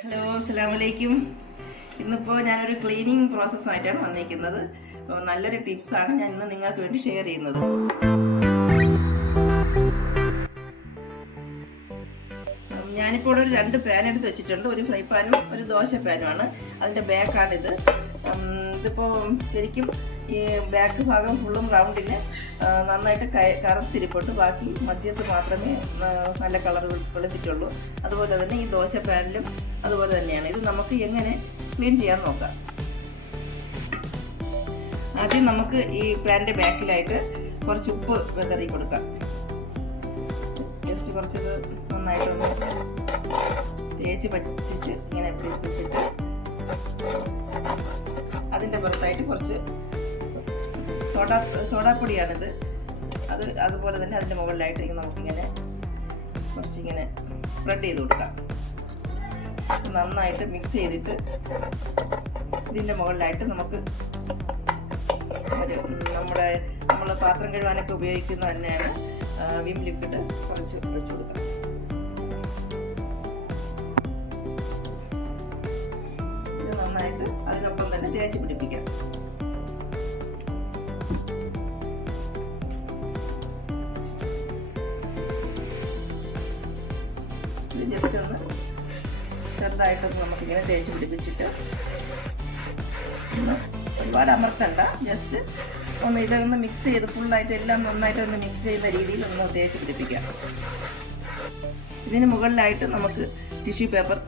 Hello, അസ്സലാമു അലൈക്കും. ഇന്നിപ്പോൾ ഞാനൊരു ക്ലീനിങ് പ്രോസസ്സായിട്ടാണ് വന്നിരിക്കുന്നത്. നല്ലൊരു ടിപ്സാണ് ഞാൻ ഇന്ന് നിങ്ങൾക്ക് വേണ്ടി ഷെയർ ചെയ്യുന്നത്. ഞാനിപ്പോൾ ഒരു 2 പാൻ എടുത്ത് വെച്ചിട്ടുണ്ട്. ഒരു ഫ്രൈ പാനും ഒരു ദോശ പാനുമാണ്. അതിൻ്റെ ബാക്കാണിത്. ഇതിപ്പോൾ ശരിക്കും ഈ ബാക്ക് ഭാഗം ഫുള്ളും റൗണ്ടിന് നന്നായിട്ട് കറുത്തിരിപ്പുണ്ട്. ബാക്കി മധ്യത്ത് മാത്രമേ നല്ല കളർ വെളുത്തിട്ടുള്ളൂ. അതുപോലെ തന്നെ ഈ ദോശ പാനിലും അതുപോലെ തന്നെയാണ്. ഇത് നമുക്ക് എങ്ങനെ ക്ലീൻ ചെയ്യാൻ നോക്കാം. ആദ്യം നമുക്ക് ഈ പാനിൻ്റെ ബാക്കിലായിട്ട് കുറച്ച് ഉപ്പ് വിതറി കൊടുക്കാം. ജസ്റ്റ് കുറച്ചത് നന്നായിട്ടൊന്ന് തേച്ച് പറ്റിച്ച് ഇങ്ങനെ വെച്ചിട്ട് അതിൻ്റെ പുറത്തായിട്ട് കുറച്ച് സോഡാപ്പൊടിയാണിത്. അതുപോലെ തന്നെ അതിൻ്റെ മുകളിലായിട്ട് നമുക്കിങ്ങനെ കുറച്ചിങ്ങനെ സ്പ്രെഡ് ചെയ്ത് കൊടുക്കാം. നന്നായിട്ട് മിക്സ് ചെയ്തിട്ട് ഇതിൻ്റെ മുകളിലായിട്ട് നമുക്ക് നമ്മൾ പാത്രം കഴുകാനൊക്കെ ഉപയോഗിക്കുന്ന തന്നെയാണ് വിം ലിക്വിഡ് കുറച്ച് ഒഴിച്ചു കൊടുക്കാം. ഇത് നന്നായിട്ട് അതിനൊപ്പം തന്നെ തേച്ച് പിടിപ്പിക്കാം. ജസ്റ്റ് ഒന്ന് ചെറുതായിട്ടൊന്ന് നമുക്കിങ്ങനെ തേച്ച് പിടിപ്പിച്ചിട്ട് ഒരുപാട് അമർത്തണ്ട. ജസ്റ്റ് ഒന്ന് ഇതൊന്ന് മിക്സ് ചെയ്ത് ഫുള്ളായിട്ട് എല്ലാം നന്നായിട്ടൊന്ന് മിക്സ് ചെയ്യുന്ന രീതിയിൽ ഒന്ന് തേച്ച് പിടിപ്പിക്കാം. ഇതിന് മുകളിലായിട്ട് നമുക്ക് ടിഷ്യൂ പേപ്പർ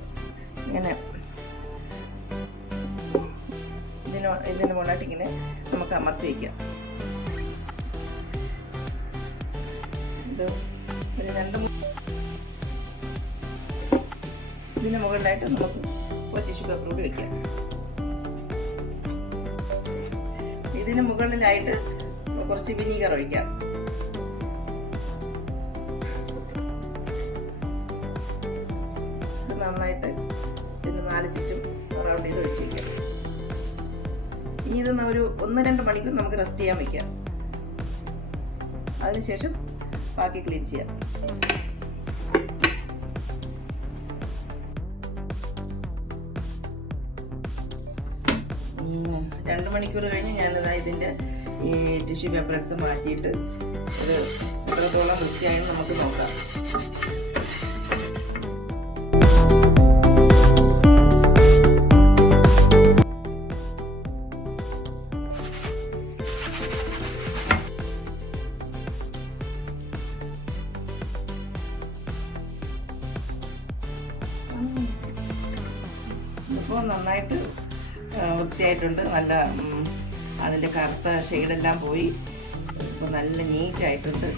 ഇങ്ങനെ ഇതിന് മുകളിലായിട്ട് ഇങ്ങനെ നമുക്ക് അമർത്തി വയ്ക്കാം. ഇത് ഒരു 2 ഇതിന് മുകളിലായിട്ട് നമുക്ക് ഒരു ടിഷ്യൂ പേപ്പർ കൂടി വെക്കാം. ഇതിന് മുകളിലായിട്ട് കുറച്ച് വിനീഗർ ഒഴിക്കാം. നന്നായിട്ട് ഇതിന് 4 ചുറ്റും റൗണ്ട് ചെയ്ത് ഒഴിച്ച് വയ്ക്കാം. ഇനി ഇത് ഒരു 1-2 മണിക്കൂർ നമുക്ക് റെസ്റ്റ് ചെയ്യാൻ വയ്ക്കാം. അതിനുശേഷം ബാക്കി ക്ലീൻ ചെയ്യാം. 2 മണിക്കൂർ കഴിഞ്ഞ് ഞാനിതാ ഇതിൻ്റെ ഈ ടിഷ്യൂ പേപ്പർ എടുത്ത് മാറ്റിയിട്ട് ഒരു എത്രത്തോളം വൃത്തിയായി നമുക്ക് നോക്കാം. ഇപ്പോൾ നന്നായിട്ട് വൃത്തിയായിട്ടുണ്ട്. നല്ല അതിൻ്റെ കറുത്ത ഷെയ്ഡെല്ലാം പോയി. ഇപ്പോൾ നല്ല നീറ്റായിട്ടുണ്ട്.